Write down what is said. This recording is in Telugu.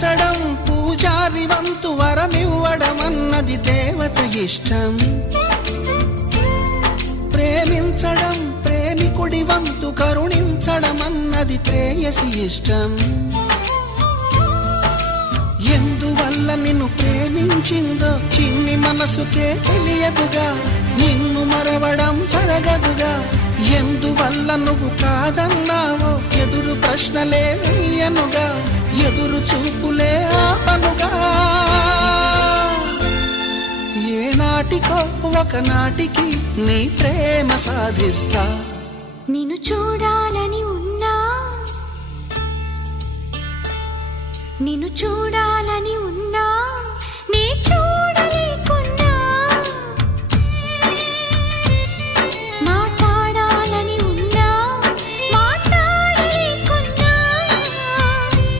పూజించడం పూజారి వంతు వరమివ్వడం అన్నది దేవత ఇష్టం. ప్రేమించడం ప్రేమికుడి వంతు కరుణించడం అన్నది ప్రేయసి ఇష్టం. ఎందువల్ల నిన్ను ప్రేమించిందో చిన్ని మనసుకే తెలియదుగా, నిన్ను మరవడం జరగదుగా. ఎందువల్ల నువ్వు కాదన్నావో ఎదురు ప్రశ్నలే వేయనుగా, ఎదురు చూపులే ఆపనుగా. ఏనాటికో ఒకనాటికి నీ ప్రేమ సాధిస్తా. నిన్ను చూడాలని ఉన్నా, నిన్ను చూడాలని ఉన్నా